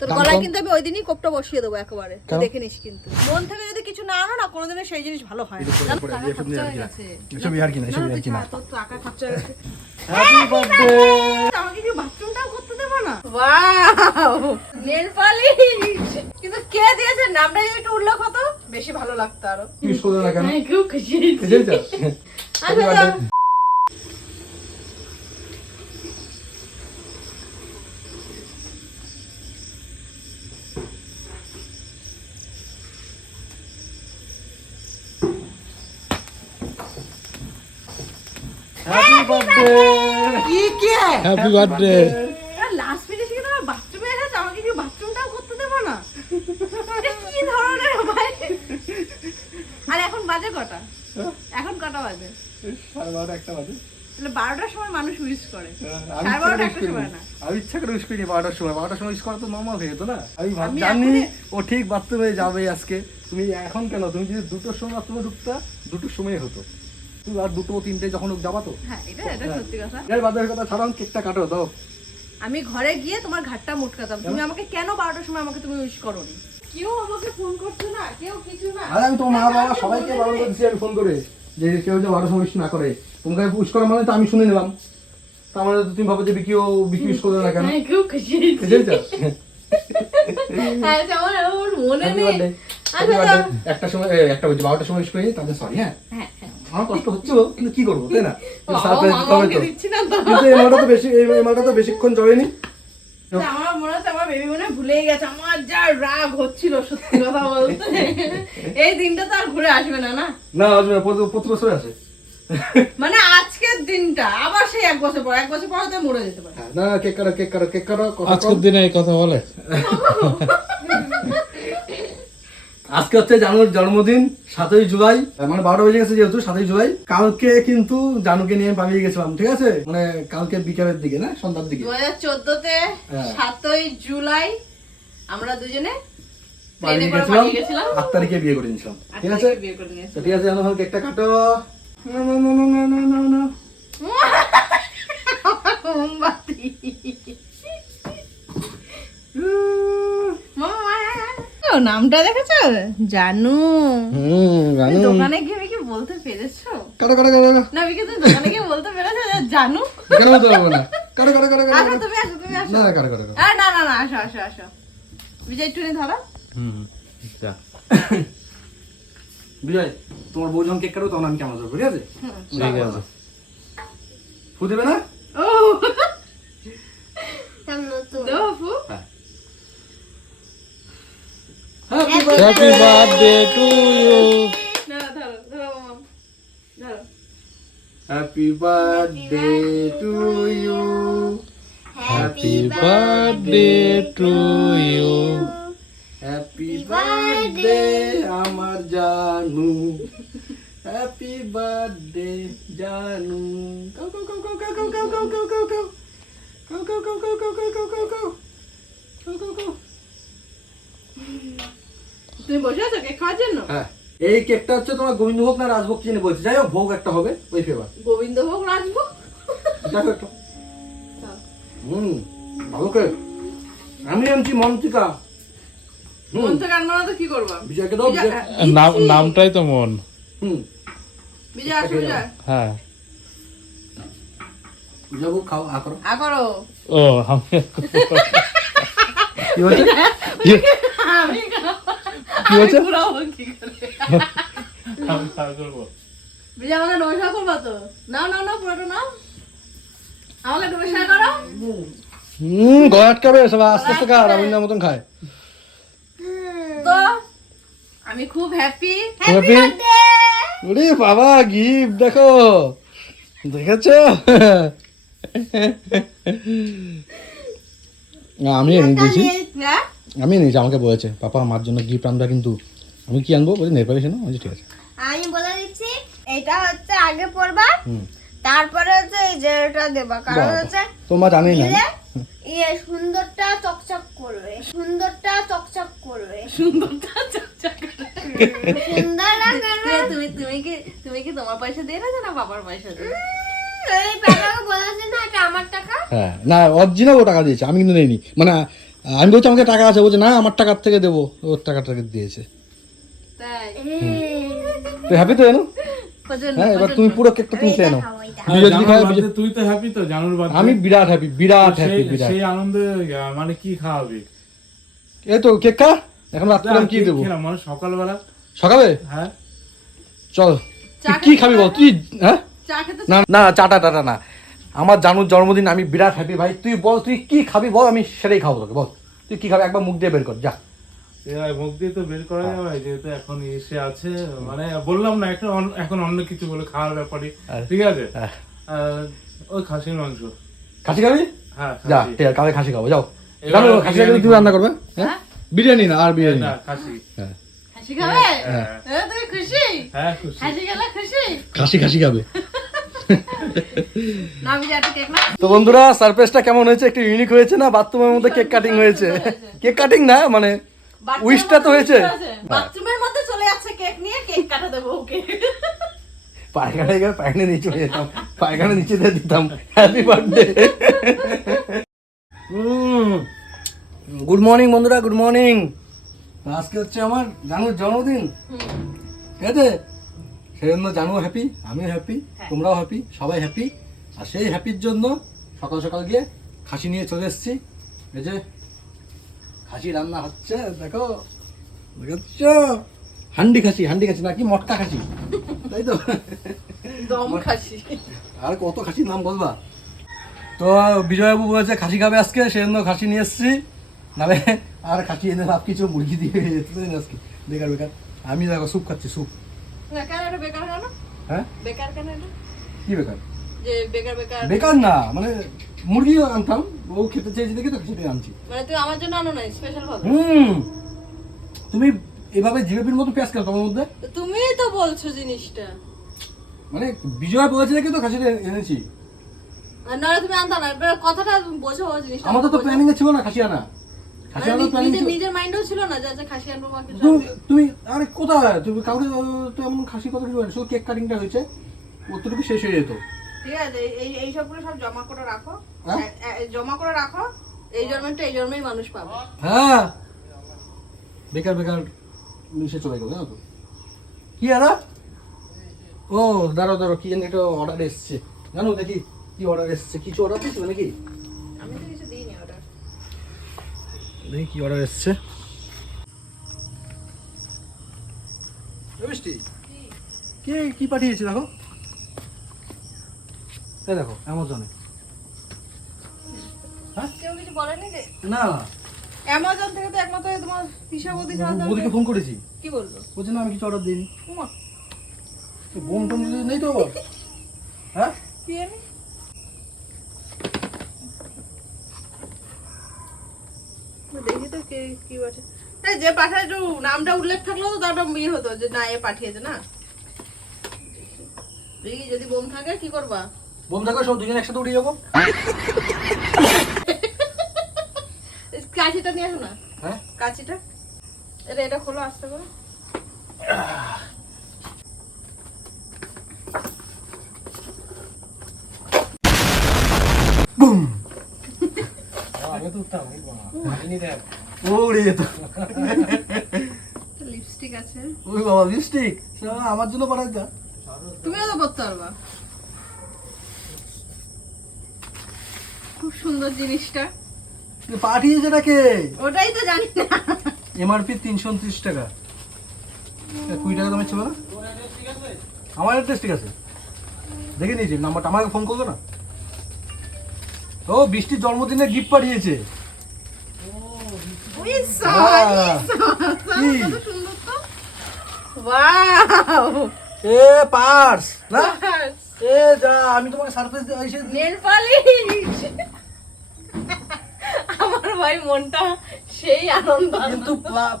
তোর গলায় কিন্তু আমি ওই দিনই কোপটা বসিয়ে দেবো একেবারে, তুই দেখে নিস। কিন্তু মন থেকে যদি কিছু না আনো না, কোনোদিনও সেই জিনিস ভালো হয় না। টাকা খরচা হয়ে গেছে। এসবই আর কি না, এসবই আর কি না। তোর টাকা খরচা হয়ে গেছে। Happy birthday. আমাকে কি বাথরুমটাও করতে দেবো না? Wow, nail polish. কিন্তু কে দিয়েছে নামটা যদি একটু উল্লেখ হতো বেশি ভালো লাগতো আরো। ইউজ করো না কেন? হ্যাঁ, খুব খুশি হয়েছি। এসেই যা। আচ্ছা, হ্যাপি বার্থডে। কি কি হ্যাপি বার্থডে। লাস্ট মিনিটে এসে তোমার বাথরুমে এসেছে, আমাকে কি বাথরুমটাও করতে দেবো না? এটা কি ধরনের ভাই? আর এখন বাজে কটা? এখন কটা বাজে? 12:30 একটা বাজে। তাহলে 12টার সময় মানুষ উইশ করে, আমি 12:30 একটা সময় না। আমি ইচ্ছা করে উইশ করিনি 12টার সময়। 12টার সময় উইশ করা তো নর্মাল হয়ে যেত না। আমি আমি জানি এখনই- ও ঠিক বাথরুমে যাবে আজকে। তুমি এখন কেন? তুমি যদি 2টোর সময় বাথরুমে ঢুকতা, 2টোর সময় হতো। তুমি আর 2টো 3টে যখন যাবা তো। হ্যাঁ, এটা সত্যি কথা। এর বাদের কথা ছাড়াও, কেকটা কাটো দাও। আমি ঘরে গিয়ে তোমার ঘাটটা মুটকাতাম। তুমি আমাকে কেন 12টার সময় আমাকে তুমি উইশ করোনি? কেউ আমাকে ফোন করছো না, কেউ কিছু না। আর আমি তোমার মা বাবা সবাইকে বারণ করে দিচ্ছি আমি ফোন করে, যে কেউ যে 12টার সময় উইশ না করে। তোমাকে উইশ করা মানে তো আমি শুনে নিলাম। তার মানে তো তুমি ভাবো যে বিকিও উইশ করবে না কেন? হ্যাঁ, খুব খুশি হয়েছি। এসেই যা। হ্যাঁ, আমার মনে হ্যাপি নেই। বার্থডে। হ্যাপি আচ্ছা, বার্থডে। একটা সময় একটা বলছি 12টার সময় উইশ করি, তাহলে সরি। হ্যাঁ, হ্যাঁ, হ্যাঁ। আমার কষ্ট হচ্ছিল, কিন্তু কি করবো, তাই না? বাবা, সারপ্রাইজ মা হবে আমাকে তো। দিচ্ছি না তো। কিন্তু এই মালটা তো বেশিক্ষণ যাবেনি। আমার মনে হচ্ছে আমার বেবি মনে হয় ভুলেই গেছে। আমার যা রাগ হচ্ছিল সত্যি কথা বলতে, এই দিনটা তো আর ঘুরে আসবে না। না না, আসবে না, প্রতি বছর আসে। মানে আজকের দিনটা আবার সেই 1 বছর পর, 1 বছর পর হয়তো মরে যেতে পারে। হ্যাঁ, না, কেক কাটো, কথা আজকের কম। দিনে এই কথা বলে। আজকে হচ্ছে জানুর জন্মদিন, 7ই জুলাই। মানে 12টা বেজে গেছে যেহেতু, 7ই জুলাই। কালকে কিন্তু জানুকে নিয়ে পালিয়ে গেছিলাম, ঠিক আছে? মানে কালকে বিকালের দিকে, না সন্ধ্যার দিকে 2014-তে হ্যাঁ। 7ই জুলাই আমরা দুজনে পালিয়ে ট্রেনে করে গেছিলাম। পালিয়ে গেছিলাম। 8 তারিখে বিয়ে করে নিয়েছিলাম, 8 ঠিক আছে? তারিখে বিয়ে করে তো নিয়েছিলাম। ঠিক আছে, জানো, কেকটা কাটো। না, না, না, না, না, না, না, না। মোমবাতি। মামা, ও নামটা দেখেছো? জানু। তুমি দোকানে গিয়ে কি বলতে পেরেছো? কাটো। না বিকে, তুমি দোকানে গিয়ে বলতে পেরেছো যে জানু? কেন বলতে পারবো না? কাটো। আসো, তুমি আসো। না, কাটো। না, আসো। বিজয় একটু ধরো। যা। বিজয়, তোমার বউ যখন কেক কাটো তখন আমি কেমন করবো, ঠিক আছে? ঠিক আছে। ফু দেবে না? ও দেবো ফু? হ্যাঁ। Happy birthday to you. না, ধরো মামা, ধরো। Happy birthday to you. Happy birthday to you. Happy birthday আমার জানু। হ্যাপি বার্থডে জানু। তুমি বসে আছো কেক খাওয়ার জন্য? হ্যাঁ, এই কেকটা হচ্ছে তোমার গোবিন্দভোগ না রাজভোগ কি বলছি, যাই হোক ভোগ একটা হবে, ওই ফ্লেভার। গোবিন্দভোগ রাখবো। দেখো একটু। ভালো কেক। আমি আনছি মন্ত্রিকা। মন থেকে আনবো না তো কি করবো? বিজয়কে দাও, বিজয়। নামটাই তো মন। বিজয় আসো, বিজয়। হ্যাঁ। বিজয় খাও, করো। করো। ও আমি কি হচ্ছে? আমি কি হচ্ছে? ঘুরাবো কি করে? করবো। বিজয় আমাকে নমস্কার করবো তো? নাও পুরোটা নাও। আমাকে নমস্কার করো। গলা আটকাবে, সব আস্তে আস্তে খা, রবীন্দ্রের মতন খায়। তো আমি খুব হ্যাপি। হ্যাপি। ওরে বাবা, গিফট দেখো, দেখেছো? আমি এনে দিয়েছি, হ্যাঁ, আমাকে বলেছে পাপা আমার জন্য গিফট আনবা, কিন্তু আমি কি আনবো বলছি, নেপালি শোনো, বলছি ঠিক আছে। আমি বলে দিচ্ছি, এটা হচ্ছে আগে পড়বা, হুম। তারপরে হচ্ছে এই যে এটা দেবা, কারণ বাবা, হচ্ছে তোমরা জানি না। দিলে সুন্দরটা চকচক করবে, সুন্দরটা চকচক করবে, সুন্দরটা চকচক করে। সুন্দর লাগবে না? তুমি কি তোমার পয়সা দিয়ে না না বাবার পয়সা দিয়ে? এই প্যাটাকে বলেছে না এটা আমার টাকা। হ্যাঁ, না অরিজিনাল ও টাকা দিয়েছে, আমি কিন্তু নেইনি। মানে আমি বলছি আমাকে টাকা আছে, বলছে না আমার টাকার থেকে দেবো, ওর টাকাটা দিয়েছে। তাই তো হ্যাপি তো জানো? পছন্দ হ্যাঁ, এবার তুমি পুরো কেকটা তুমি খেয়ে নাও। আর বিজয় যদি জানুর খায়, birthday তুই তো হ্যাপি তো জানুর birthday? আমি বিরাট হ্যাপি, বিরাট হ্যাপি, সেই- বিরাট। সেই আনন্দে মানে কি খাওয়াবি? এই তো কেক খা, এখন রাত করে আমি কি কেক দেবো? খেলাম, মানে সকালবেলা। সকালে হ্যাঁ চল, চা তুই কি খেতে খাবি বল হবে? তুই? হ্যাঁ চা খেতে না না, চাটা টাটা না, আমার জানুর জন্মদিন, আমি বিরাট হ্যাপি ভাই। তুই বল তুই কি খাবি বল, আমি সেটাই খাবো তোকে। বল তুই কি খাবি, একবার মুখ দিয়ে বের কর যা। এবার মুখ দিয়ে তো বের করা যাবে, যেহেতু এখন এসে আছে, মানে বললাম না একটা এখন অন্য কিছু বলে খাওয়ার ব্যাপারে, ঠিক আছে? হ্যাঁ। ওই খাসির মাংস। খাসি খাবি? হ্যাঁ যা, খাসি। ঠিক আছে, কালকে খাসি খাবো, যাও। এবার জানো খাসি বিরিয়ানি তুমি খাবো। রান্না করবে? হ্যাঁ বিরিয়ানি না, আর বিরিয়ানি না না। খাসি। হ্যাঁ হাসি খাবে? হ্যাঁ। তুমি খুশি? হ্যাঁ খুশি। হাসি গেলে খুশি? খাসি খাসি খাবে। না আমি যাতে কেক না। তো বন্ধুরা, সারপ্রাইজটা কেমন হয়েছে? একটু ইউনিক হয়েছে না? বাথরুমের মধ্যে কেক কাটিং হয়েছে। কেক কাটিং না মানে উইশটা তো হয়েছে। বাথরুমের মধ্যে চলে যাচ্ছে কেক নিয়ে, কেক কাটা দেবো ওকে। পায়খানায় গেলে পায়খানা নিচে চলে যেতাম, পায়খানা নিচে দিয়ে দিতাম হ্যাপি বার্থডে। গুড মর্নিং বন্ধুরা, গুড মর্নিং। আজকে হচ্ছে আমার জানুর জন্মদিন, ঠিক আছে? সেই জন্য জানু হ্যাপি, আমিও হ্যাপি, তোমরাও হ্যাপি, সবাই হ্যাপি। আর সেই হ্যাপির জন্য সকাল সকাল গিয়ে খাসি নিয়ে চলে এসেছি। এই যে খাসি রান্না হচ্ছে, দেখো দেখছ, হান্ডি খাসি, হান্ডি খাসি নাকি মটকা খাসি, তাই তো? দম খাসি। আর কত খাসির নাম বলবা? তো বিজয়বাবু বলেছে খাসি খাবে আজকে, সেই জন্য খাসি নিয়ে এসেছি। নাহলে আর খাসি এনে সব কিছু মুরগি দিয়ে আজকে বেকার বেকার। আমি দেখো স্যুপ খাচ্ছি, স্যুপ। না কেন এটা বেকার কেন? হ্যাঁ বেকার কেন এটা? কি বেকার? যে বেকার বেকার বেকার না, মানে মুরগি আনতাম, ও খেতে চেয়েছি দেখে তো সেটাই আনছি। মানে তুই আমার জন্য আনো নাই স্পেশাল ভাবে? তুমি এভাবে জিলেপির মতো পেঁয়াজ কেন তোমার মধ্যে? তো তুমিই তো বলছো জিনিসটা। মানে বিজয় বলেছে দেখে তো খাসিটা এনেছি। আর নাহলে তুমি আনতা না, এবার কথাটা বোঝো জিনিসটা। আমাদের তো প্ল্যানিং এ ছিল না খাসি আনা, খাসি আনার প্ল্যানিং ছিল। নিজের মাইন্ডেও ছিল না যে খাসি আনবো মাকে। তুমি আরে কোথায় তুমি কাউকে তো এমন খাসি কথা কিছু বলেনি, শুধু কেক কাটিংটা হয়েছে, অতটুকু শেষ হয়ে যেত। ঠিক আছে, এই সবগুলো সব জমা করে রাখো, হ্যাঁ? জমা করে রাখো। এই জন্মটা এই জন্মেই মানুষ পাবে। হ্যাঁ বেকার বেকার মিশে চলে গেল, জানো তো? কি আদা? ও দাঁড়াও দাঁড়াও, কি জানি একটা অর্ডার এসছে, জানো দেখি কি অর্ডার এসছে? কিছু অর্ডার দিয়েছিল নাকি? আমি তো কিছু দিইনি অর্ডার। দেখি কি অর্ডার এসছে। বৃষ্টি কে কি পাঠিয়েছে দেখো, এই দেখো অ্যামাজনে। কেউ কিছু বলেনি যে? না অ্যামাজন থেকে তো একমাত্র তোমার হিসাব বলতে বৌদিকে ফোন করেছি, কি বলবো? বলছে না আমি কিছু অর্ডার দিইনি। উমা, বোম টোম নেই তো আবার? হ্যাঁ কি জানি? দেখি তো কে কি পাঠিয়ে। এই যে পাঠায় একটু নামটা উল্লেখ থাকলো তো তারটা ইয়ে হতো যে না এ পাঠিয়েছে না। দেখি যদি বোম থাকে কি করবা? বোম দেখো, সব দুজন একসাথে উঠে যাবো। কাঁচিটা নিয়ে আসো না, হ্যাঁ কাঁচিটা। এটা খোলো আস্তে করে। বুম আগে তো উঠতাম, উড়ে যেত। লিপস্টিক আছে, ওই বাবা লিপস্টিক আমার জন্য পাঠাই যা। তুমিও তো করতে পারবা। খুব সুন্দর জিনিসটা। পাঠিয়েছে নাকি? ওটাই তো জানি না। এমআরপি 329 টাকা, 20 টাকা দামের ছিল না? আমার অ্যাড্রেস ঠিক আছে, দেখে নিয়েছি নাম্বারটা, আমাকে ফোন করলো না। ও বৃষ্টির জন্মদিনে গিফট পাঠিয়েছে। কি? কত সুন্দর তো। ওয়াও, এ পার্স না? এ যা, আমি তোমাকে সারপ্রাইজ দিয়ে নেল পালিশ। আমার ভাই মনটা সেই আনন্দ। কিন্তু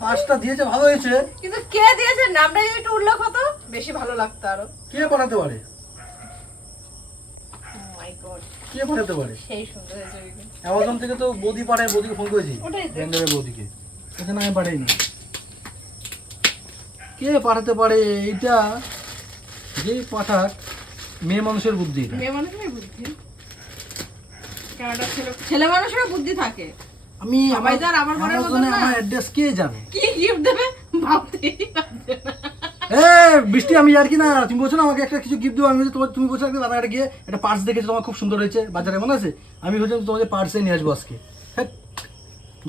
পার্সটা দিয়েছে ভালো হয়েছে। কিন্তু কে দিয়েছে নামটা যদি একটু উল্লেখ হতো বেশি ভালো লাগতো আরো। কে পাঠাতে পারে? মাই গড, কে পাঠাতে পারে? সেই সুন্দর হয়েছে কিন্তু। অ্যামাজন থেকে তো বৌদি পাঠায়, বৌদিকে ফোন করেছি, ওটাই তো। ব্যান্ডেলের বৌদিকে, এখানে আমি পাঠাইনি। কে পাঠাতে পারে এইটা? যে পাঠাক, মেয়ে মানুষের বুদ্ধি এটা। মেয়ে মানুষের বুদ্ধি, কেনটা ছেলে মানুষেরও বুদ্ধি থাকে। আমি সবাই তো আর আমার মনের মতন না। আমার অ্যাড্রেস কে জানে? কি গিফট দেবে ভাবতেই পারছে না। বৃষ্টি, আমি আর কি না, তুমি বলছো না আমাকে একটা কিছু গিফট দেবো, আমি বলছি তোমার, তুমি বলছো একদিন বাজারে গিয়ে একটা পার্স দেখেছি তোমার খুব সুন্দর হয়েছে বাজারে, মনে আছে? আমি বলছিলাম তোমাদের পার্সে নিয়ে আসবো আজকে। হ্যাঁ,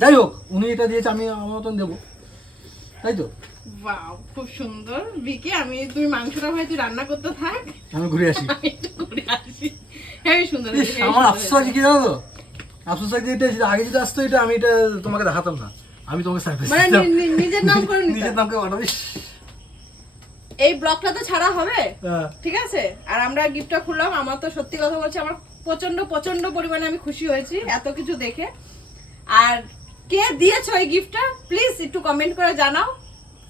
যাই হোক, উনি এটা দিয়েছে, আমি আমার মতন দেবো, তাই তো? বাহ, খুব সুন্দর। বিকি, তুমি মাংসটা ভাই তুই রান্না করতে থাক, আমি ঘুরে আসি। আমি একটু ঘুরে আসি। হেবি সুন্দর ইস, হয়েছে, হেবি আমার সুন্দর আফসোস হয়েছে। আছে কি জানো তো, আফসোস আছে এটা আগে যদি আসতো এটা আমি এটা তোমাকে দেখাতাম না, আমি তোমাকে সার্ভিস মানে নিজের নাম করে নিতে। নিজের নামকে বানাবো। ইস, এই ব্লগটা তো ছাড়া হবে, হ্যাঁ। ঠিক আছে? আর আমরা গিফটটা খুললাম, আমার তো সত্যি কথা বলছি, আমার প্রচন্ড প্রচন্ড পরিমাণে আমি খুশি হয়েছি এত কিছু দেখে। আর কে দিয়েছো এই গিফটটা প্লিজ একটু কমেন্ট করে জানাও।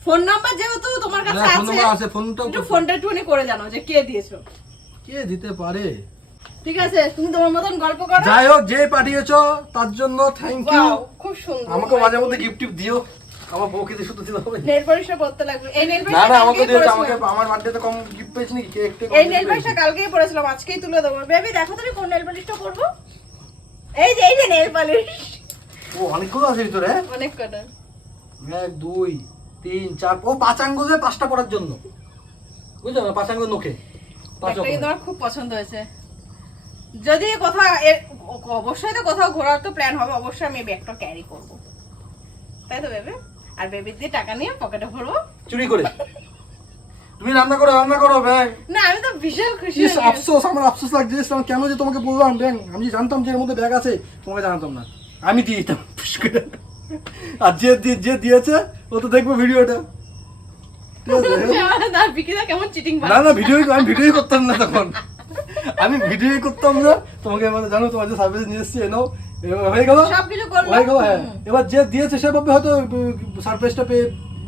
ফোন নাম্বার যেহেতু তোমার কাছে হ্যাঁ, ফোন আছে, নাম্বার আছে, ফোনটাও একটু ফোনটা একটুখানি করে জানাও যে কে দিয়েছো। কে দিতে পারে? ঠিক আছে, তুমি তোমার মতন গল্প করো। যাই হোক, যে পাঠিয়েছো তার জন্য থ্যাংক ইউ। Wow, খুব সুন্দর। আমাকে মাঝে মধ্যে গিফট টিপ দিও, আমার বউকে দিয়ে শুধু দিতে হবে। নেল পলিশটা পরতে লাগবে। এই নেল না পলিশটা না, আমাকে কালকেই দিয়েছে, আমাকে পরেছিলাম। আমার বার্থডেতে কম গিফট পেয়েছি নাকি? কেক টেক এই নেল পলিশটা কালকেই পরেছিলাম, আজকেই তুলে দেবো। বেবি দেখো তুমি কোন নেল পলিশটা পরবো। এই যে নেল পলিশ ও অনেকগুলো আছে ভিতরে। অনেক কটা। 1 2 3 4, ও 5 আঙ্গুলে 5টা পড়ার জন্য, বুঝছো না? 5 আঙ্গুল নোকে 5 ব্যাগটা কিন্তু আমার খুব পছন্দ হয়েছে। যদি কোথাও অবশ্যই তো কোথাও ঘোরার তো প্ল্যান হবে, অবশ্যই আমি এই ব্যাগটা ক্যারি করবো, তাই তো বেবি? আর বেবির দিয়ে টাকা নিয়ে পকেটে ভরবো চুরি করে। তুমি রান্না করো ব্যাং। না। আমি তো বিশাল খুশি ইস, হয়ে গেছি। আফসোস, আমার আফসোস লাগছে, ইস, আমি কেন যে তোমাকে বললাম ব্যাং, আমি যে জানতাম যে এর মধ্যে ব্যাগ আছে, তোমাকে জানাতাম না, আমি দিয়ে দিতাম ফুস করে। আর যে দিয়েছে ও তো দেখবো ভিডিওটা, ঠিক আছে? আর বিকিদা কেমন চিটিং না না, আমি ভিডিওই করতাম না তখন, আমি ভিডিওই করতাম না তোমাকে, মানে জানো তোমার যে সার্ভিস নিয়ে এসেছি, এনাও হয়ে গেল, সবকিছু করলাম। হয়ে গেল। হ্যাঁ, এবার যে দিয়েছে সে ভাবে হয়তো সারপ্রাইজটা পেয়ে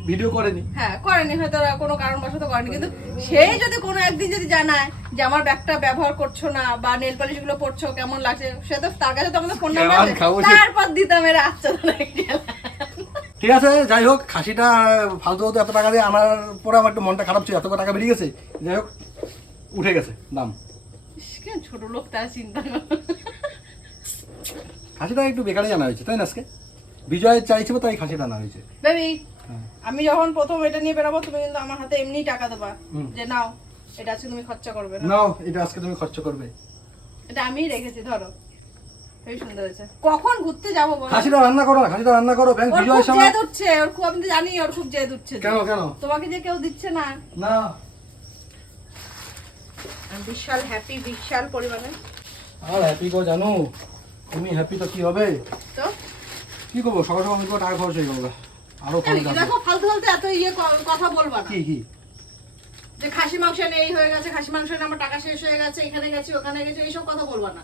ভিডিও করেনি। হ্যাঁ, করেনি হয়তো, ওরা কোনো কারণবশত করেনি, কিন্তু সেই যদি কোনো একদিন যদি জানায় যে আমার ব্যাগটা ব্যবহার করছো না বা নেল পলিশ গুলো পড়ছো কেমন লাগছে, সে তো তার কাছে তো আমাদের ফোন নাম্বার কেমন আছে, খাবো সে? তারপর দিতাম এর আচ্ছা ঠিক আছে, যাই হোক, খাসিটা ফালতু হতো এত টাকা দিয়ে আনার পরে আমার একটু মনটা খারাপ ছিল, এত টাকা বেরিয়ে গেছে, যাই হোক উঠে গেছে দাম। ছোট লোক তারা চিন্তা করে। খাসিটা একটু বেকারই আনা হয়েছে, তাই না? আজকে বিজয় চাইছিল তাই খাসিটা আনা হয়েছে। বেবি, হ্যাঁ। আমি যখন প্রথম এটা নিয়ে বেরাবো তুমি কিন্তু আমার হাতে এমনি টাকা দেবা, হুম। যে নাও এটা আছে, তুমি খরচা করবে না। নাও, এটা আজকে তুমি খরচ করবে। এটা আমিই রেখেছি, ধরো। হেবি সুন্দর হয়েছে। কখন ঘুরতে যাবো বলো? খাসিটা রান্না করো না, খাসিটা রান্না করো, ব্যাংক ওর বিজয়ের খুব সামনে। জেদ উঠছে, ওর খুব, আমি তো জানি ওর খুব জেদ উঠছে। কেন কেন? তোমাকে যে কেউ দিচ্ছে না। না, আমি বিশাল হ্যাপি, বিশাল পরিমাণে। আর হ্যাপি গো জানো, তুমি হ্যাপি তো কি হবে? তো কি করবো, সকাল সকাল অনেক টাকা খরচ হয়ে গেল, আরো খরচ আছে। দেখো, ফালতু ফালতু এত কথা বলবা না, কি কি? যে খাসি মাংস নেই হয়ে গেছে, খাসি মাংস নেই আমার টাকা শেষ হয়ে গেছে, এখানে গেছি ওখানে গেছি, এইসব কথা বলবা না।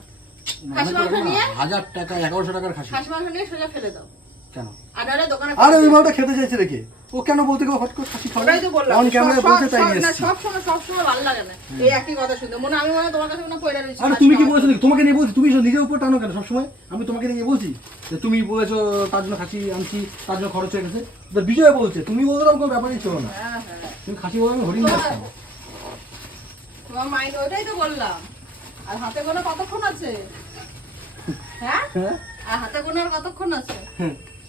খাসি মাংস নিয়ে 1000 টাকা 1100 টাকার খাসি খাসি মাংস নিয়ে সোজা ফেলে দাও। কেন? আর নাহলে দোকানে আরে ওই মালটা খেতে চাইছে রেখে, ও কেন বলতে গেল হট করে খাসি খাবে? ওটাই তো বললাম। অন ক্যামেরা বলতে তাই নিয়ে না, এসেছি। সবসময় ভালো লাগে না এই একই কথা শুনতে। আমি মনে হয় তোমার কাছে কোনো পয়লা রয়েছে। আরে তুমি কি বলেছো নাকি? তোমাকে নিয়ে বলছি, তুমি নিজের উপর টানো কেন সবসময়? আমি তোমাকে নিয়ে বলছি যে তুমি বলেছো তার জন্য খাসি আনছি, তার জন্য খরচ হয়ে গেছে। তো বিজয় বলছে, তুমি বলতে কোনো ব্যাপারই ছিল না। হ্যাঁ, হ্যাঁ। তুমি খাসি বলে আমি হরিণ আসতাম। তোমার মাইন্ড ওইটাই তো বললাম। আর হাতে গোনা কতক্ষণ আছে? হ্যাঁ, হ্যাঁ, আর হাতে গোনা আর কতক্ষণ আছে?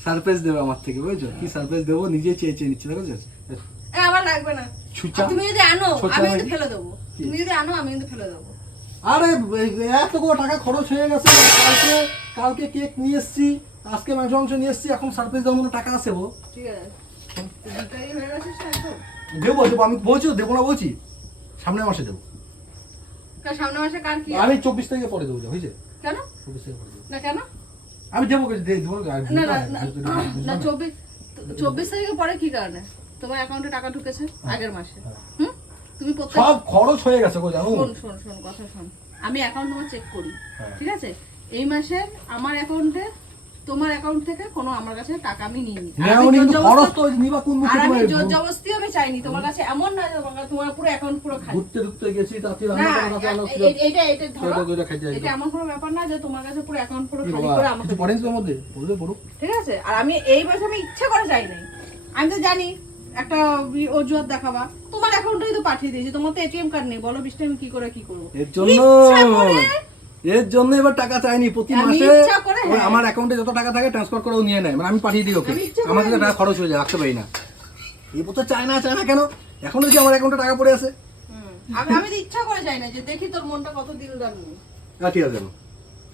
সারপ্রাইজ দেবে আমার থেকে, বুঝছো? কি সারপ্রাইজ দেবো নিজে চেয়ে চেয়ে নিচ্ছে, দেখো। আমার লাগবে না। ছুচা। আর তুমি যদি আনো ছোচা আমি নাকি? কিন্তু ফেলে দেবো। তুমি যদি আনো আমি কিন্তু ফেলে দেবো। আরে এতগুলো টাকা খরচ হয়ে গেছে, কালকে কেক নিয়ে এসছি, আজকে মাংস নিয়ে এসছি, এখন সারপ্রাইজ দেওয়ার মতো টাকা আছে? ঠিক আছে, বিকারি হয়ে গেছিস না এখন? দেবো, আমি বলছি তো, দেবো না বলছি, সামনের মাসে দেবো। সামনের মাসে কার কি? আমি 24 তারিখে পরে দেবো, হয়েছে? কেন 24 তারিখে পরে দেবো। না, কেন আমি দেবো, দেবো। না না না 24 তারিখে পরে কি কারণে? তোমার অ্যাকাউন্টে টাকা ঢুকেছে আগের মাসে। হুম, তুমি প্রত্যেক সব খরচ হয়ে গেছে গো, জানো? শোন কথা শোন। আমি অ্যাকাউন্ট তোমার চেক করি, হ্যাঁ। ঠিক আছে? এই মাসে আমার অ্যাকাউন্টে তোমার অ্যাকাউন্ট থেকে কোনো আমার কাছে টাকা আমি নিইনি। খরচ তো নিবা কোন মুখে? আর আমি তোমার জোর জবরদস্তি আমি চাইনি তোমার কাছে, এমন না যে তোমার পুরো অ্যাকাউন্ট পুরো খালি। ঘুরতে ঘুরতে গেছি, তাতে না, রান্না করা তাতে আলো ছিল। এটা ধরো, এটা দুইটা খাইতে এটা এমন কোনো ব্যাপার না যে তোমার কাছে পুরো অ্যাকাউন্ট পুরো কি খালি বাবা, করে আমাকে কিছু পড়েন তোর মধ্যে? বলবে পড়ুক। ঠিক আছে? আর আমি এই মাসে আমি ইচ্ছা করে চাই নাই। আমি তো জানি একটা অজুহাত দেখাবা, তোমার অ্যাকাউন্টেই তো পাঠিয়ে দিয়েছি, তোমার তো এটিএম কার্ড নেই, বলো বৃষ্টি আমি কি করে কি করবো? এর জন্য ইচ্ছা করে এর জন্য এবার টাকা চাইনি, প্রতি আমি মাসে ইচ্ছা করে, ওই হ্যাঁ। আমার অ্যাকাউন্টে যত টাকা থাকে ট্রান্সফার করে ও নিয়ে নেয়, মানে আমি পাঠিয়ে দিই ওকে, আমি ইচ্ছা করে আমাকে তো টাকা খরচ হয়ে যায়, রাখতে পারি না। এই তো চায় না কেন, এখনো যে আমার অ্যাকাউন্টে টাকা পড়ে আছে। আমি তো ইচ্ছা করে যাই না, যে দেখি তোর মনটা কত দিল রাখবো। ঠিক আছে,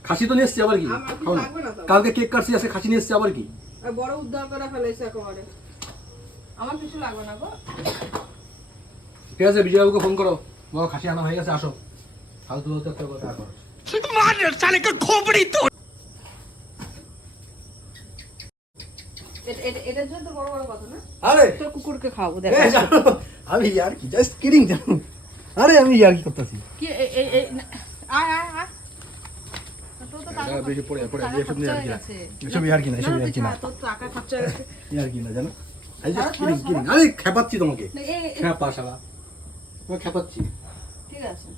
খাসি তো নিয়ে এসছি, আবার কি আমার কিছু খাও না, লাগবে না তো। কালকে কেক কাটছি, আছে খাসি নিয়ে এসছি, আবার কি। আর বড় উদ্ধার করে ফেলেছে একেবারে, আমার কিছু লাগবে না গো। ঠিক আছে, বিজয়বাবুকে ফোন করো, বলো খাসি আনা হয়ে গেছে, আসো। ফালতু বলতে একটা কথা করো। এটার জন্য তো বড় বড় কথা না, আরে তোর কুকুরকে খাওয়াবো দেখ। জানো, আমি ইয়ার কি জাস্ট কিডিং জানো, আরে আমি ইয়ার কি করতেছি। কি আয় আয় আয়, তোর তো টাকা বেশি পড়ে পড়ে টাকা এসব খরচা ইয়ার হয়ে কি না, গেছে। এসব ইয়ার কি না, এসব না, ইয়ার কি না, তোর টাকা খরচা হয়ে গেছে। ইয়ার কি না জানো, আই জাস্ট ছাড়ো, কিডিং, আরে খেপাচ্ছি তোমাকে, এই, খেপা শালা, তোমাকে খেপাচ্ছি, ঠিক আছে,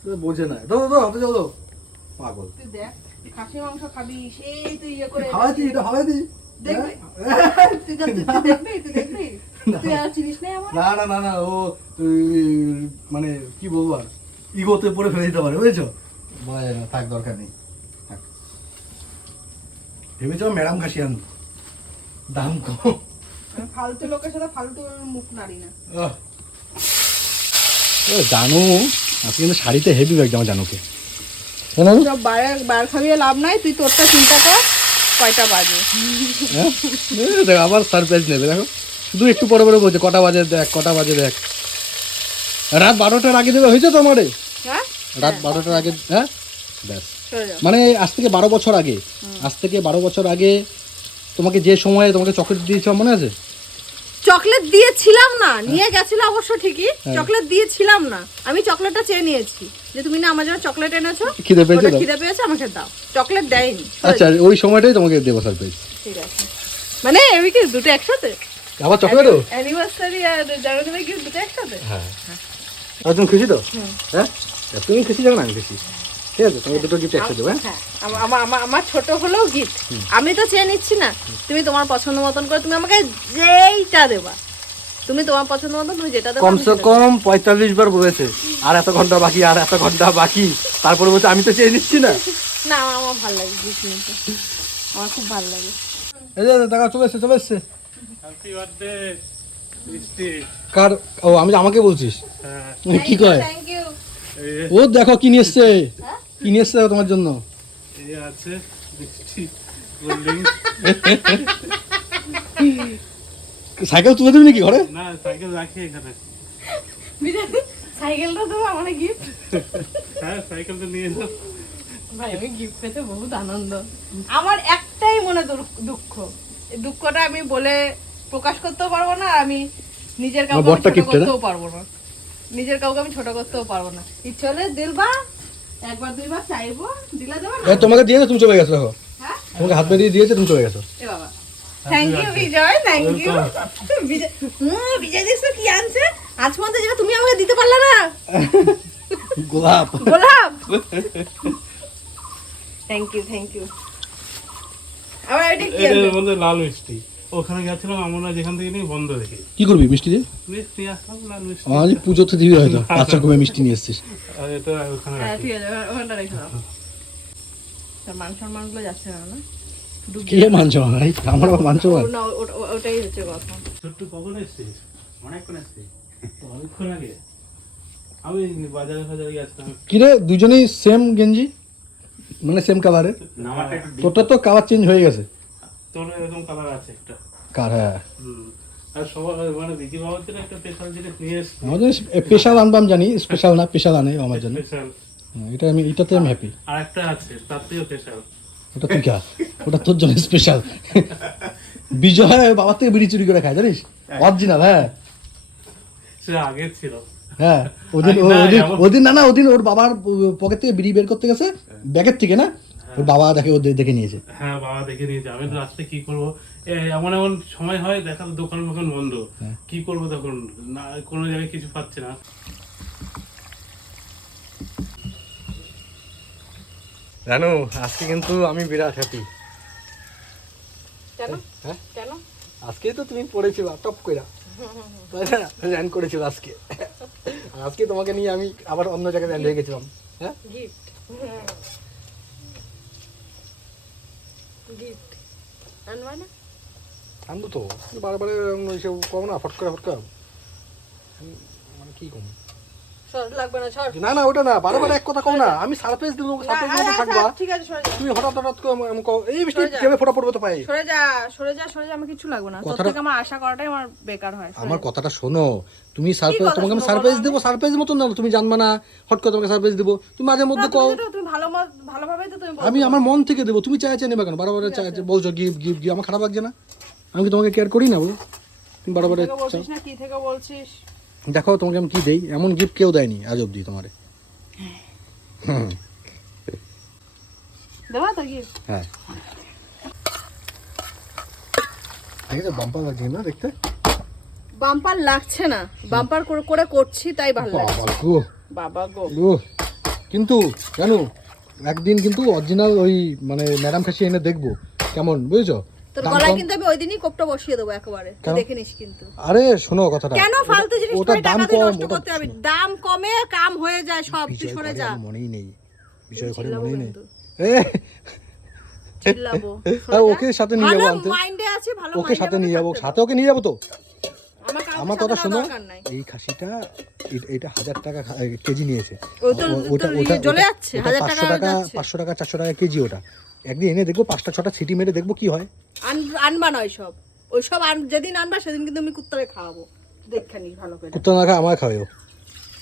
তুমি বোঝে না, দাও হাতে যাও, পাগল। তুই দেখ, খাসি মাংস খাবি, সেই তুই ইয়ে করে হাওয়াই এটা হাওয়াই দি, দেখবি? তুই দেখবি তুই আর চিনিস না আমার। না ও মানে কি বলবো আর, ইগোতে পড়ে ফেলে দিতে পারে, বুঝেছো, বলা যায় না, থাক দরকার নেই, থাক। ভেবেছো ম্যাডাম খাসি আন, দাম কম। আমি ফালতু লোকের সাথে ফালতু মুখ নাড়ি না। জানো আজকে কিন্তু শাড়িতে হেভি লাগছে আমার জানুকে, সব বার খাবিয়ে লাভ নাই, তুই তোরটা চিন্তা কর কয়টা বাজে। দেখো আবার সারপ্রাইজ নেবে, দেখো শুধু একটু পরে পরে বলছে কটা বাজে দেখ, কটা বাজে দেখ, রাত 12টার আগে দেবে, হয়েছে তো আমারে, হ্যাঁ রাত 12টার আগে, হ্যাঁ ব্যাস। চলে যাও। মানে আজ থেকে 12 বছর আগে, আজ থেকে 12 বছর আগে তোমাকে যে সময়ে তোমাকে চকলেট দিয়েছিলাম মনে আছে? চকলেট দিয়েছিলাম না, নিয়ে গেছিল অবশ্য ঠিকই, চকলেট দিয়েছিলাম না, আমি চকলেটটা চেয়ে নিয়েছি যে তুমি না আমার জন্য চকলেট এনেছো, খিদে পেয়েছে ওটা দাও। খিদে পেয়েছে আমাকে দাও, চকলেট দেয়নি। আচ্ছা ওই সময়টাই তোমাকে দেবো সারপ্রাইজ। ঠিক আছে, মানে আমি কি দুটো একসাথে, আবার চকলেটও? অ্যানিভার্সারি আর জন্মদিনের গিফট দুটো একসাথে? হ্যাঁ। আর তুমি খুশি তো? হ্যাঁ তুমি খুশি যাও না, আমি খুশি, ঠিক আছে, তোমাকে দুটো গিফট একসাথে দেবো। হ্যাঁ, আমার ছোট হলেও গিফট, আমি তো চেয়ে নিচ্ছি না, তুমি তোমার পছন্দ মতন করে তুমি আমাকে যেইটা দেবা, তুমি তোমার পছন্দ মতন তুমি যেটা দেবা, কমসে কম 45 বার বলেছে আর এত ঘন্টা বাকি, আর এত ঘন্টা বাকি, তারপরে বলছে আমি তো চেয়ে নিচ্ছি না। না আমার ভালো লাগে গিফট নিতে, আমার খুব ভালো লাগে। এই যে দেখা চলে এসছে। হ্যাপি বার্থডে মিষ্টি। কার? ও আমি আমাকে বলছিস? হ্যাঁ, কি কয়? Thank you. এই যে, ও দেখো কি নিয়ে এসছে, কি নিয়ে এসছে তোমার জন্য। এই যে আছে মিষ্টি, কোল্ড ড্রিঙ্ক। সাইকেল তুলে দিবি নাকি ঘরে? না সাইকেল রাখি এখানে। সাইকেলটা দেবো আমার গিফট? হ্যাঁ সাইকেলটা নিয়ে যাও। ভাই আমি গিফট পেতে বহুত আনন্দ, আমার একটাই মনে দুঃখ, এই দুঃখটা আমি বলে প্রকাশ করতেও পারবো না, আমি নিজের কাউকে আমি বরটা ছোট কিপটে না? করতেও পারবো না, নিজের কাউকে আমি ছোট করতেও পারবো না, ইচ্ছে হলে দিলবা একবার দুইবার চাইবো, দিলে দেবো না। তোমাকে দিয়েছে তুমি চলে গেছো, দেখো হ্যাঁ তোমাকে হাত বেরিয়ে দিয়েছে তুমি চলে গেছো। এ বাবা, thank you Bijoy, thank you. Bijoy দেখছো কি আনছে আজ পর্যন্ত, যেটা তুমি আমাকে দিতে পারলে না, গোলাপ। গোলাপ। Thank you. আবার এটা কি এটার আছে? মধ্যে লাল মিষ্টি, ওখানে গেছিলাম আমরা যেখান থেকে নিয়ে বন্ধ দেখি কি করবি মিষ্টি দিয়ে? মিষ্টি আসলাম লাল মিষ্টি। আমার পুজোতে দিবি হয়তো, বাচ্চা কমে মিষ্টি নিয়ে এসছিস। আর এটা ওখানে হ্যাঁ রাখি। ঠিক আছে, ওখানটা রেখে দাও। তার মান সম্মানগুলো যাচ্ছে না, না? কে মানছ ভাই, আমার আবার মানছ ভাই। না, ওটাই হচ্ছে কথা। ছোট্ট কখন এসছিস? অনেকক্ষণ এসছি, অনেকক্ষণ আগে। আমি বাজারে গেছিলাম। কিরে দুজনেই সেম গেঞ্জি, মানে সেম কালারের? তোরটা তো কালার চেঞ্জ হয়ে গেছে। তোর এরকম কালার আছে একটা। কার? হ্যাঁ আর সবার মানে দিদি বাবার জন্য একটা স্পেশাল জিনিস নিয়ে এসছি। আমার জন্য স্পেশাল আনবাম জানি, স্পেশাল না, স্পেশাল আনে আমার জন্য। স্পেশাল এটাতে আমি হ্যাপি। আর একটা আছে তার থেকেও স্পেশাল। ওটা তুই খা, ওটা তোর জন্য স্পেশাল। বিজয় বাবার থেকে বিড়ি চুরি করে খায় জানিস, অরিজিনাল। হ্যাঁ সে আগে ছিল। হ্যাঁ ওদিন ওর বাবার পকেট থেকে বিড়ি বের করতে গেছে, ব্যাগের থেকে না, ওর বাবা দেখে নিয়েছে। হ্যাঁ বাবা দেখে নিয়েছে। আমি তো রাত্রে কি করবো, এমন এমন সময় হয় দেখা দোকান মোকান বন্ধ, কি করবো তখন, না কোনো জায়গায় কিছু পাচ্ছি না। জানো আজকে কিন্তু আমি বিরাট হ্যাপি। কেন? হ্যাঁ কেন? আজকে তো তুমি পড়েছিল টপ কইরা, তাই না? র্যাঙ্ক করেছিল আজকে। আর আজকে তোমাকে নিয়ে আমি আবার অন্য জায়গায় র্যাঙ্ক হয়ে গেছিলাম। হ্যাঁ গিফট। আনবো তো বারে এইসব কম না ফটকা মানে কি কম সর লাগবে না, সর। না ওটা না বারে এক কথা কও না, আমি সারপ্রাইজ দিব সারপ্রাইজ মধ্যে থাকবা, ঠিক আছে, সরে যা। তুমি হঠাৎ করে কও এই বৃষ্টি কেমনে ফোঁটা পড়বে তো পায়ে। সরে যা, সরে যা, সরে যা, আমার কিছু লাগবে না। তোর থেকে আমার আশা করাটাই আমার বেকার হয়। আমার কথাটা শোনো, তুমি সারপ্রাইজ, তোমাকে আমি সারপ্রাইজ দেবো, সারপ্রাইজ মতন না, তুমি জানবা না হট করে তোমাকে সারপ্রাইজ দেবো, তুমি মাঝে মধ্যে কও। তুমি ভালোভাবেই তো তুমি বলো। আমি আমার মন থেকে দেবো, তুমি চাই নেবে কেন বারবার চাই বলছো গিফট গিফট গিফট, আমার খারাপ লাগছে না? আমি কি তোমাকে কেয়ার করি না বলো? তুমি বারবার বলছিস না কি থেকে বলছিস? দেখো তোমাকে আমি কি দেই, এমন গিফট কেউ দেয়নি আজ অব্দি তোমারে। দেবা তো কি? হ্যাঁ দেখো বাম্পার লাগছে না দেখতে? বাম্পার লাগছে না, বাম্পার করে করছি তাই ভালো লাগছে। বাবা গো, বাবা গো। ও কিন্তু জানো একদিন কিন্তু অরিজিনাল ওই মানে ম্যাডাম খাসি এনে দেখবো কেমন, বুঝেছো? তোর গলায় কিন্তু আমি ওইদিনই কোপটা বসিয়ে দেবো একেবারে, তুই দেখে নিস কিন্তু। আরে শোনো কথাটা, কেন ফালতু জিনিস ওটা করে দাম টাকা দিয়ে কম, নষ্ট করতে হবে? দাম কমে কাম হয়ে যায় সব, তুই সরে যা। মনেই নেই বিষয় করে, চিল্লাবো মনেই নেই। কিন্তু। এ চিল্লাবো। আর ওকে সাথে নিয়ে যাবো, ভালো আনতে মাইন্ডে আছে, ভালো ওকে সাথে নিয়ে যাবো, সাথে ওকে নিয়ে যাবো তো। আমার কথা শোনো, এই খাসিটা এটা 1000 টাকা কেজি নিয়েছে, জ্বলে যাচ্ছে 1000 টাকা 500 টাকা 400 টাকা কেজি। ওটা একদিন এনে দেখবো, 5টা 6টা সিটি মেরে দেখবো কি হয়। আনবা না ওইসব যেদিন আনবা সেদিন কিন্তু আমি কুত্তারে খাওয়াবো, দেখখানি ভালো করে। কুত্তা না খায় আমার খাওয়াও?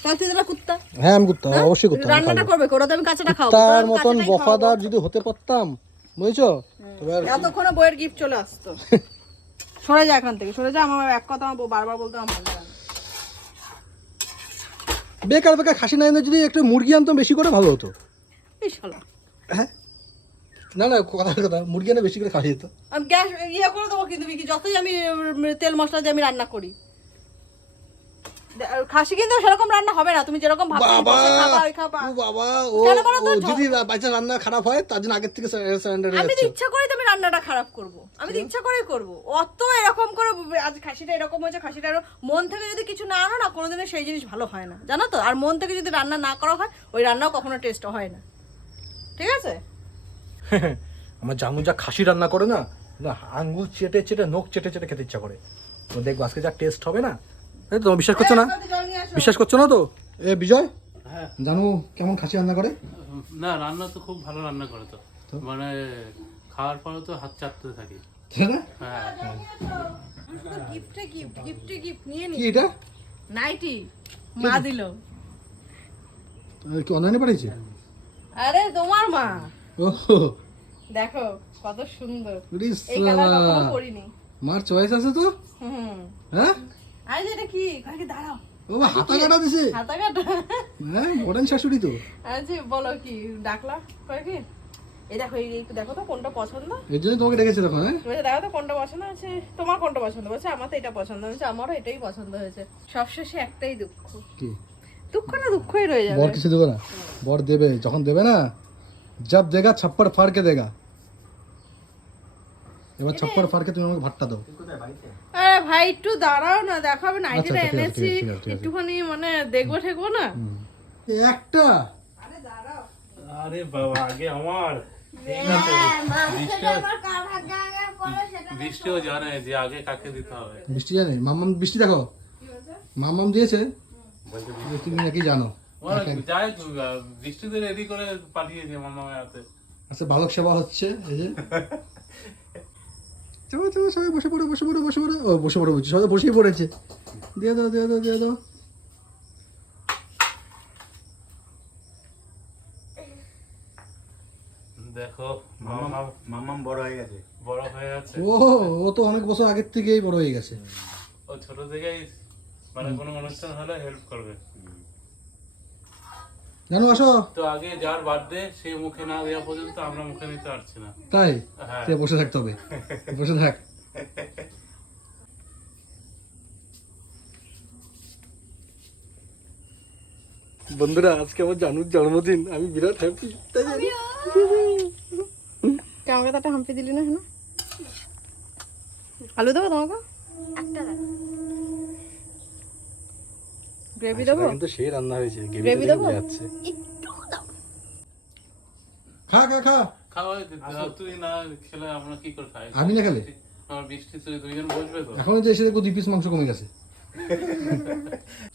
তাহলে তুই কুত্তা? হ্যাঁ আমি কুত্তা, অবশ্যই কুত্তা। রান্নাটা করবে ওরা তো আমি কাঁচাটা খাওয়াবো। তার মতন বফাদার যদি হতে পারতাম, বুঝছো? তবে এতক্ষণে বইয়ের গিফট চলে আসতো। সরে যা এখান থেকে, সরে যা। আমার এক কথা আমার বউ বারবার বলতে আমার ভালো লাগে না। বেকার খাসি না এনে যদি একটু মুরগি আনতাম বেশি করে ভালো হতো। এই শালা। হ্যাঁ না কথা মুরগি এনে বেশি করে খাওয়া যেত। আমি গ্যাস করে দেবো কিন্তু কি, যতই আমি তেল মশলা দিয়ে আমি রান্না করি, খাসি কিন্তু সেরকম রান্না হবে না তুমি যেরকম ভাবছো। যদি বাচ্চা রান্না খারাপ হয় তার জন্য আগের থেকে আমি তো ইচ্ছা করে তুমি রান্নাটা খারাপ করবো, আমি তো ইচ্ছা করে করবো। অত এরকম করে আজ খাসিটা এরকম হয়েছে, খাসিটা মন থেকে যদি কিছু না আনো না, কোনোদিনও সেই জিনিস ভালো হয় না, জানো তো। আর মন থেকে যদি রান্না না করা হয়, ওই রান্নাও কখনো টেস্ট হয় না, ঠিক আছে? আমার জানু যা খাসি রান্না করে না, আঙ্গুল চেটে নখ চেটে খেতে ইচ্ছা করে। তো দেখবো আজকে যা টেস্ট হবে না। তোমার বিশ্বাস করছো না? বিশ্বাস করছো না তো? এ বিজয়, হ্যাঁ জানু কেমন খাসি রান্না করে? না, রান্না তো খুব ভালো রান্না করে তো, মানে খাওয়ার পরে তো হাত চাটতে থাকি। হ্যাঁ গিফট নিয়ে নি। কি এটা? নাইটি মা দিল। কি অনলাইনে পাঠিয়েছে? আরে তোমার মা, ও দেখো কত সুন্দর। প্লিজ এই কালার কখনো পরিনি। মার চয়েস আছে তো। হ্যাঁ আরে এটা কি কাকে দাঁড়াও, ও হাতা কাটা দিছে। হাতা কাটা। হ্যাঁ মডার্ন শাশুড়ি তো। আচ্ছা বলো কি ডাকলা কয় কি? এই দেখো, এই দেখো তো কোনটা পছন্দ। এর জন্য তোমাকে ডেকেছে তখন। হ্যাঁ দেখো তো কোনটা পছন্দ আছে, তোমার কোনটা পছন্দ হয়েছে? আমার তো এটা পছন্দ হয়েছে, আমারও এটাই পছন্দ হয়েছে। সবশেষে একটাই দুঃখ। কি দুঃখ না, দুঃখই রয়ে যাবে। বর কিছু দেবে না? বর দেবে, যখন দেবে না, জব দেগা ছাপ্পড় ফাড় কে দেগা। এবার ছাপ্পড় ফাড় কে তুমি আমাকে ভাতটা দাও। আরে ভাই একটু দাঁড়াও না, দেখাবে নাইটিটা আচ্ছা, ঠিক আছে, এনেছি, ঠিক আছে। একটুখানি মানে দেখবো ঠেকবো না। একটা আরে দাঁড়াও। আরে বাবা, আগে আমার বৃষ্টিও জানে যে আগে কাকে দিতে হবে। বৃষ্টি জানে? মাম্মাম বৃষ্টি দেখো, মাম্মাম দিয়েছে, তুমি নাকি জানো। যাই বৃষ্টিতে রেডি করে পাঠিয়েছে মামামের হাতে। আচ্ছা বালক সেবা হচ্ছে, এই যে চলো সবাই বসে পড়ো। ও বসে পড়ো বলছি, সবাই বসেই পড়েছে। দিয়ে দাও। দেখো মাম্মাম বড় হয়ে গেছে। বড় হয়ে গেছে। ও তো অনেক বছর আগের থেকেই বড় হয়ে গেছে। ও ছোট থেকেই মানে কোনো অনুষ্ঠান হলে হেল্প করবে। জানো আসো। তো আগে যার বার্থডে সে মুখে না দেওয়া পর্যন্ত আমরা মুখে নিতে পারছি না। তাই হ্যাঁ। তুই বসে থাকতে হবে, বসে থাক। বন্ধুরা আজকে আমার জানুর জন্মদিন, আমি বিরাট হ্যাপি। আমাকে তো একটা হাম্পি দিলি না? হ্যাঁ আলু দেবো তোমাকে? একটা গ্রেভি দেবো? কিন্তু সেই রান্না হয়েছে, গ্রেভি দেবো? যাচ্ছে। একটু দাও। খা খাওয়া তুই না খেলে আমরা কি করে খাই? আমি না খেলে আমার বৃষ্টি তুই দুইজন বসবে তো? এখন যে এসে দেখো 2 পিস মাংস কমে গেছে।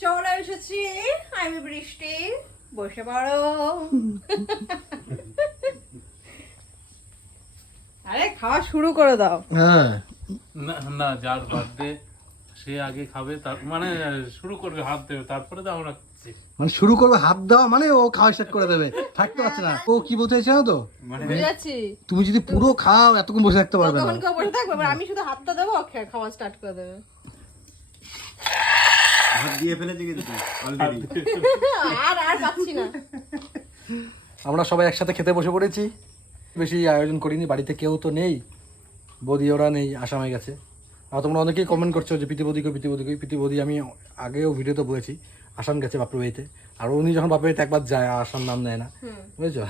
চলে এসেছি আমি বৃষ্টি, বসে পড়ো। আরে খাওয়া শুরু করে দাও। হ্যাঁ না না, যার বার্থডে সে আগে খাবে, তার মানে শুরু করবে, হাত দেবে, তারপরে তো আমরা খাচ্ছি। মানে শুরু করবে হাত দেওয়া মানে ও খাওয়া স্টার্ট করে দেবে, থাকতে পারছে না। ও কি বলতে চাইছে না তো, মানে বুঝেছি। তুমি যদি পুরো খাও এতক্ষণ বসে থাকতে পারবে না। তখন কেউ বসে থাকবে, এবার আমি শুধু হাতটা দেবো, খাওয়া স্টার্ট করে দেবে। হাত দিয়ে ফেলেছে কিন্তু অলরেডি। আর পাচ্ছি না। আমরা সবাই একসাথে খেতে বসে পড়েছি, বেশি আয়োজন করিনি, বাড়িতে কেউ তো নেই, বৌদি ওরা নেই, আসামে গেছে। আর তোমরা অনেকেই কমেন্ট করছো যে প্রীতি বৌদি আমি আগেও ভিডিওতে বলেছি আসাম গেছে বাপের বাড়িতে, আর উনি যখন বাপের বাড়িতে একবার যায় আসাম নাম নেয় না, বুঝেছো?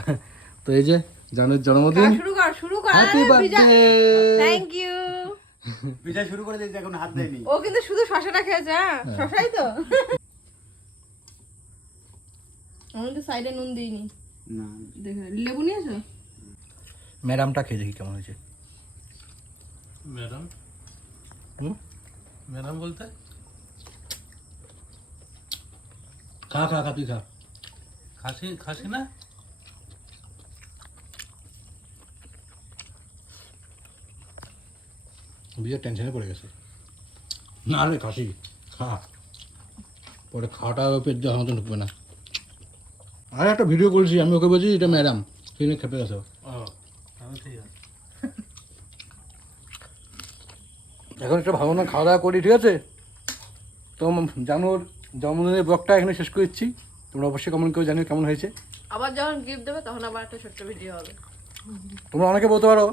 তো এই যে জানুর জন্মদিন, শুরু কর। Happy birthday. Thank you. পিঠা শুরু করে দিয়েছে, এখন হাত দেয়নি। ও কিন্তু শুধু শশাটা খেয়েছে, হ্যাঁ শশাই তো। আমি তো সাইডে নুন দিইনি। না দেখো লেবু নিয়েছো? ম্যাডামটা খেয়ে দেখি কেমন হয়েছে। ম্যাডাম হুম? ম্যাডাম বলতে খা তুই খা। খাসি খাসি না? বিয়ের টেনশনে পড়ে গেছে। না রে খাসি খা, পরে খাওয়াটা পেট দেওয়ার মতন ঢুকবে না। আর একটা ভিডিও করেছি আমি, ওকে বলছি এটা ম্যাডাম, সেই খেপে গেছে। ও তাহলে ঠিক আছে। এখন একটা ভালো না খাওয়া দাওয়া করি, ঠিক আছে? তো জানুর জন্মদিনের ব্লগটা এখানে শেষ করে দিচ্ছি। তোমরা অবশ্যই কমেন্ট করে জানিও কেমন হয়েছে। আবার যখন গিফট দেবে তখন আবার একটা ছোট্ট ভিডিও হবে। তোমরা অনেকে বলতে পারো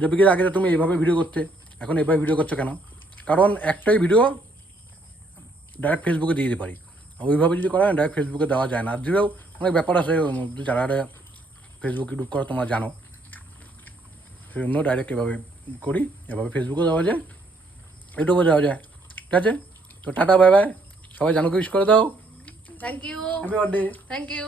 যে বিকেল আগে তো তুমি এইভাবে ভিডিও করতে, এখন এভাবে ভিডিও করছো কেন? কারণ একটাই ভিডিও ডাইরেক্ট ফেসবুকে দিয়ে দিতে পারি, আর ওইভাবে যদি করা হয় ডাইরেক্ট ফেসবুকে দেওয়া যায় না। যদিও অনেক ব্যাপার আছে, যারা ফেসবুক ইউটিউব করো তোমরা জানো, সেই জন্য ডাইরেক্ট এভাবে করি, এভাবে ফেসবুকেও দেওয়া যায়, ইউটিউবেও দেওয়া যায়, ঠিক আছে? তো টাটা বাই বাই, সবাই জানুকে উইশ করে দাও। Thank you. Happy birthday. Thank you.